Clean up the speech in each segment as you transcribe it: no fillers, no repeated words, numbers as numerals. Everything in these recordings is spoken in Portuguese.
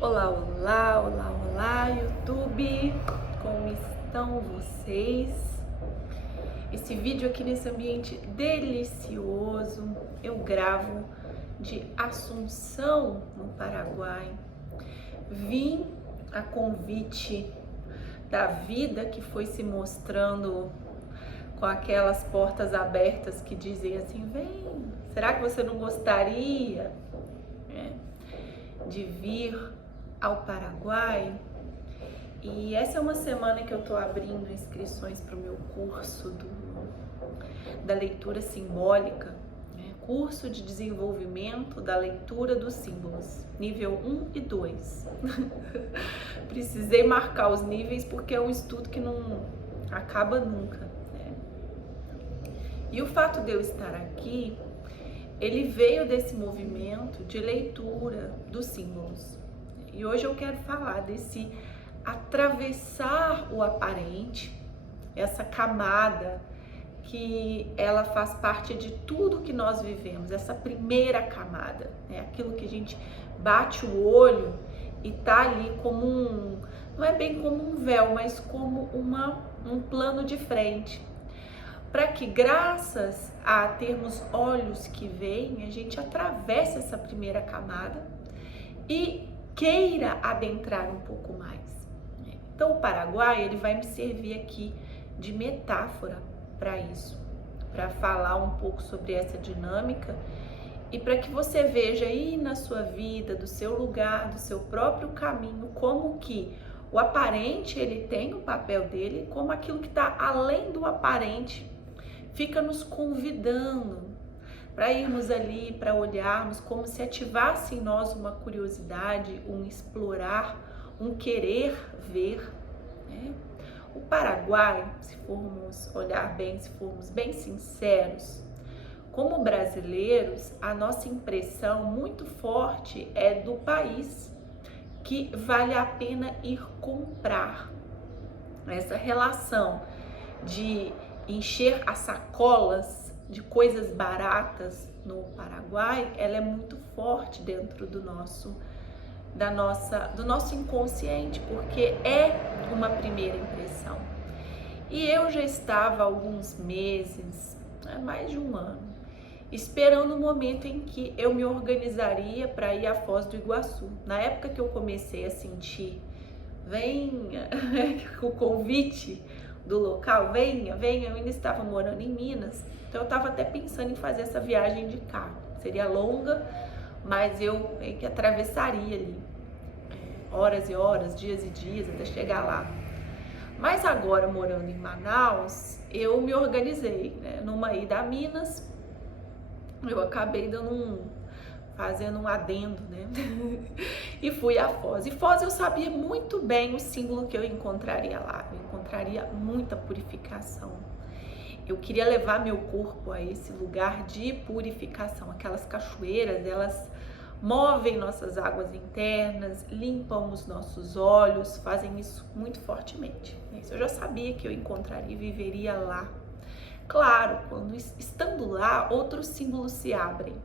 Olá, olá, olá, olá, YouTube! Como estão vocês? Esse vídeo aqui nesse ambiente delicioso eu gravo de Assunção, no Paraguai. Vim a convite da vida que foi se mostrando com aquelas portas abertas que dizem assim: vem, será que você não gostaria de vir ao Paraguai? E essa é uma semana que eu tô abrindo inscrições para o meu curso da leitura simbólica, né? Curso de desenvolvimento da leitura dos símbolos, nível 1 e 2. Precisei marcar os níveis porque é um estudo que não acaba nunca, né? E o fato de eu estar aqui, ele veio desse movimento de leitura dos símbolos. E hoje eu quero falar desse atravessar o aparente, essa camada que ela faz parte de tudo que nós vivemos, essa primeira camada, né? Aquilo que a gente bate o olho e tá ali como não é bem como um véu, mas como um plano de frente. Para que, graças a termos olhos que veem, a gente atravesse essa primeira camada e queira adentrar um pouco mais. Então, o Paraguai, ele vai me servir aqui de metáfora para isso, para falar um pouco sobre essa dinâmica e para que você veja aí na sua vida, do seu lugar, do seu próprio caminho, como que o aparente, ele tem o papel dele, como aquilo que está além do aparente fica nos convidando para irmos ali, para olharmos, como se ativasse em nós uma curiosidade, um explorar, um querer ver, né? O Paraguai, se formos olhar bem, se formos bem sinceros, como brasileiros, a nossa impressão muito forte é do país que vale a pena ir comprar. Essa relação de encher as sacolas de coisas baratas no Paraguai, ela é muito forte dentro do nosso inconsciente, porque é uma primeira impressão. E eu já estava há alguns meses, mais de um ano, esperando o momento em que eu me organizaria para ir à Foz do Iguaçu. Na época que eu comecei a sentir, venha, o convite do local, venha, eu ainda estava morando em Minas, então eu estava até pensando em fazer essa viagem de carro. Seria longa, mas eu meio que atravessaria ali, horas e horas, dias e dias, até chegar lá. Mas agora, morando em Manaus, eu me organizei, né? Numa ida a Minas, eu acabei fazendo um adendo, né? E fui a Foz. E Foz eu sabia muito bem o símbolo que eu encontraria lá. Eu encontraria muita purificação. Eu queria levar meu corpo a esse lugar de purificação. Aquelas cachoeiras, elas movem nossas águas internas, limpam os nossos olhos, fazem isso muito fortemente. Isso eu já sabia que eu encontraria e viveria lá. Claro, quando estando lá, outros símbolos se abrem.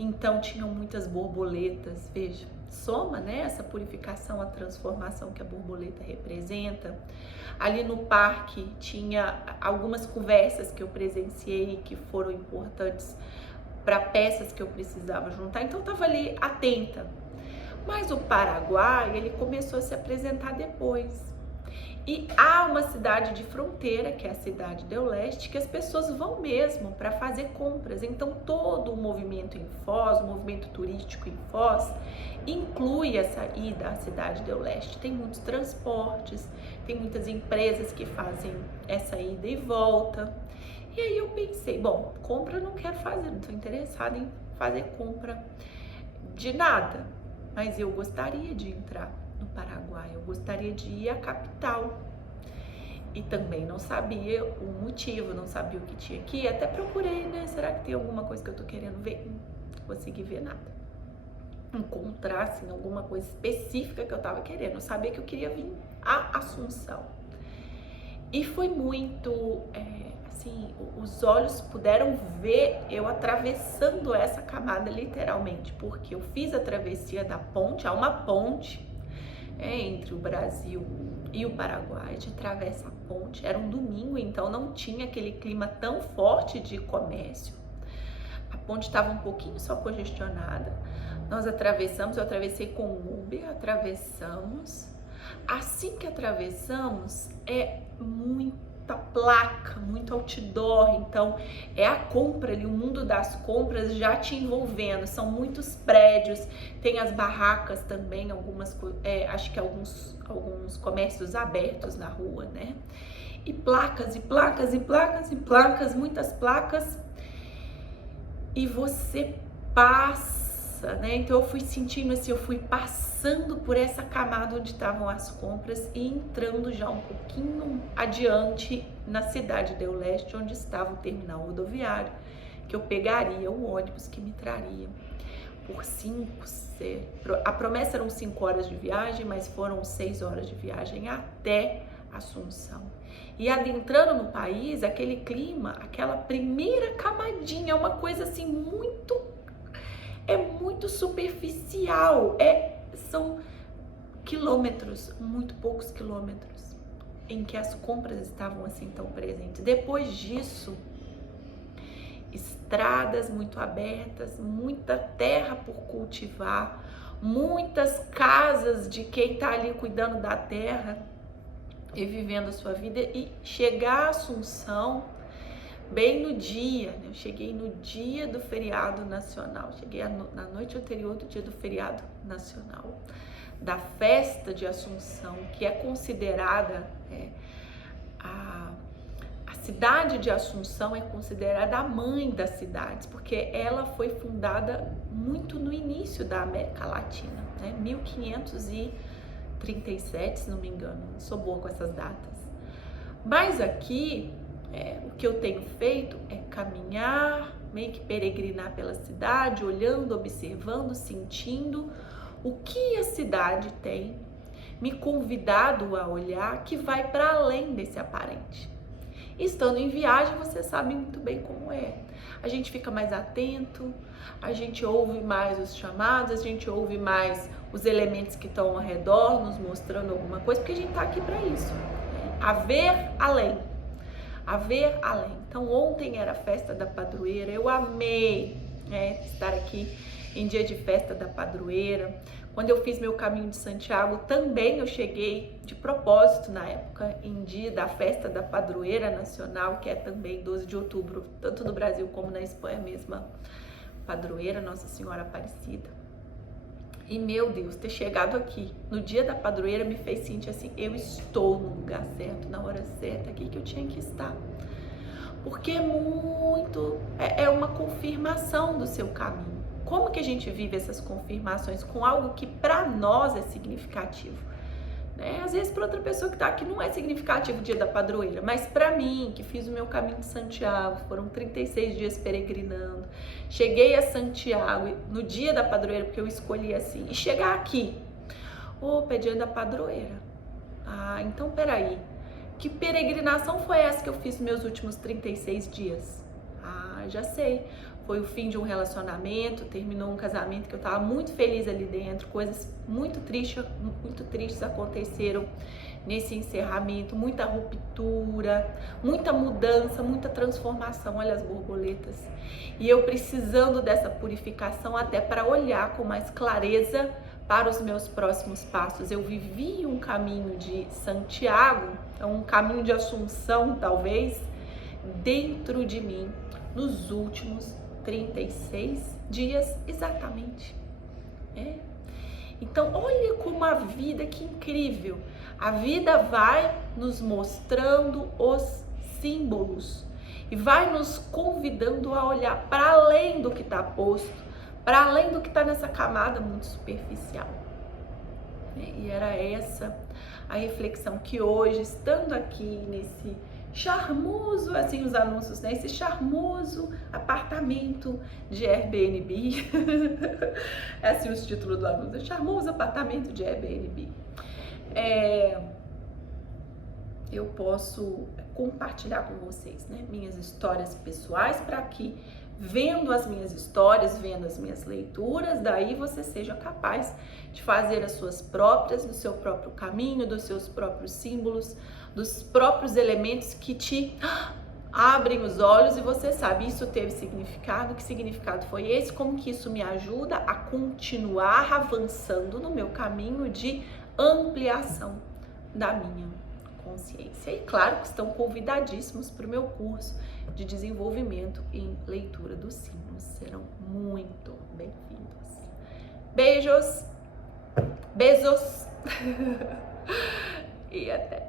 Então tinham muitas borboletas, veja, soma, né, essa purificação, a transformação que a borboleta representa. Ali no parque tinha algumas conversas que eu presenciei que foram importantes para peças que eu precisava juntar, então eu estava ali atenta. Mas o Paraguai, ele começou a se apresentar depois. E há uma cidade de fronteira, que é a cidade do Leste, que as pessoas vão mesmo para fazer compras. Então todo o movimento em Foz, o movimento turístico em Foz, inclui essa ida à cidade do Leste. Tem muitos transportes, tem muitas empresas que fazem essa ida e volta. E aí eu pensei, bom, compra eu não quero fazer, não estou interessada em fazer compra de nada. Mas eu gostaria de entrar no Paraguai, eu gostaria de ir à capital. E também não sabia o motivo, não sabia o que tinha aqui. Até procurei, né? Será que tem alguma coisa que eu tô querendo ver? Não consegui ver nada. Encontrar, assim, alguma coisa específica que eu tava querendo. Eu sabia que eu queria vir à Assunção. E foi muito, assim, os olhos puderam ver eu atravessando essa camada literalmente, porque eu fiz a travessia da ponte, há uma ponte entre o Brasil e o Paraguai, de atravessa a ponte, era um domingo, então não tinha aquele clima tão forte de comércio, a ponte estava um pouquinho só congestionada, nós atravessamos, eu atravessei com o Uber, atravessamos. Assim que atravessamos, é muita placa, muito outdoor, então é a compra ali, o mundo das compras já te envolvendo, são muitos prédios, tem as barracas também, acho que alguns comércios abertos na rua, né? E placas, e placas, e placas, e placas, muitas placas, e você passa, né? Então eu fui sentindo assim, eu fui passando por essa camada onde estavam as compras e entrando já um pouquinho adiante na cidade de Leste, onde estava o terminal rodoviário, que eu pegaria o ônibus que me traria por a promessa eram 5 horas de viagem, mas foram 6 horas de viagem até Assunção. E adentrando no país, aquele clima, aquela primeira camadinha, é uma coisa assim muito superficial, são quilômetros, muito poucos quilômetros, em que as compras estavam assim tão presentes. Depois disso, estradas muito abertas, muita terra por cultivar, muitas casas de quem está ali cuidando da terra e vivendo a sua vida, e chegar a Assunção bem no dia, né? Eu cheguei no dia do feriado nacional, cheguei na noite anterior do dia do feriado nacional, da festa de Assunção, que é considerada, a cidade de Assunção é considerada a mãe das cidades, porque ela foi fundada muito no início da América Latina, né? 1537, se não me engano, não sou boa com essas datas. Mas aqui, o que eu tenho feito é caminhar, meio que peregrinar pela cidade, olhando, observando, sentindo o que a cidade tem, me convidado a olhar que vai para além desse aparente. Estando em viagem, você sabe muito bem como é. A gente fica mais atento, a gente ouve mais os chamados, a gente ouve mais os elementos que estão ao redor, nos mostrando alguma coisa, porque a gente está aqui para isso, a ver além. A ver além. Então ontem era a festa da padroeira, eu amei estar aqui em dia de festa da padroeira. Quando eu fiz meu caminho de Santiago, também eu cheguei de propósito na época, em dia da festa da padroeira nacional, que é também 12 de outubro, tanto no Brasil como na Espanha, a mesma padroeira, Nossa Senhora Aparecida. E meu Deus, ter chegado aqui no dia da padroeira me fez sentir assim, eu estou no lugar certo, na hora certa, aqui que eu tinha que estar. Porque é uma confirmação do seu caminho. Como que a gente vive essas confirmações com algo que para nós é significativo? Né? Às vezes para outra pessoa que está aqui não é significativo o dia da padroeira, mas para mim, que fiz o meu caminho de Santiago, foram 36 dias peregrinando, cheguei a Santiago no dia da padroeira, porque eu escolhi assim, e chegar aqui, é dia da padroeira. Ah, então peraí, que peregrinação foi essa que eu fiz nos meus últimos 36 dias? Ah, já sei. Foi o fim de um relacionamento, terminou um casamento que eu estava muito feliz ali dentro, coisas muito tristes aconteceram nesse encerramento, muita ruptura, muita mudança, muita transformação, olha as borboletas. E eu precisando dessa purificação até para olhar com mais clareza para os meus próximos passos. Eu vivi um caminho de Santiago, um caminho de Assunção talvez, dentro de mim, nos últimos 36 dias exatamente. Então olha como a vida, que incrível, a vida vai nos mostrando os símbolos e vai nos convidando a olhar para além do que está posto, para além do que está nessa camada muito superficial. E era essa a reflexão que hoje, estando aqui nesse charmoso, assim os anúncios, né? Esse charmoso apartamento de Airbnb, é assim os títulos do anúncio, charmoso apartamento de Airbnb. eu posso compartilhar com vocês, né, minhas histórias pessoais, para que vendo as minhas histórias, vendo as minhas leituras, daí você seja capaz de fazer as suas próprias, do seu próprio caminho, dos seus próprios símbolos, dos próprios elementos que te abrem os olhos e você sabe, isso teve significado, que significado foi esse, como que isso me ajuda a continuar avançando no meu caminho de ampliação da minha consciência. E claro que estão convidadíssimos para o meu curso de desenvolvimento em leitura dos símbolos. Serão muito bem-vindos. Beijos, beijos e até!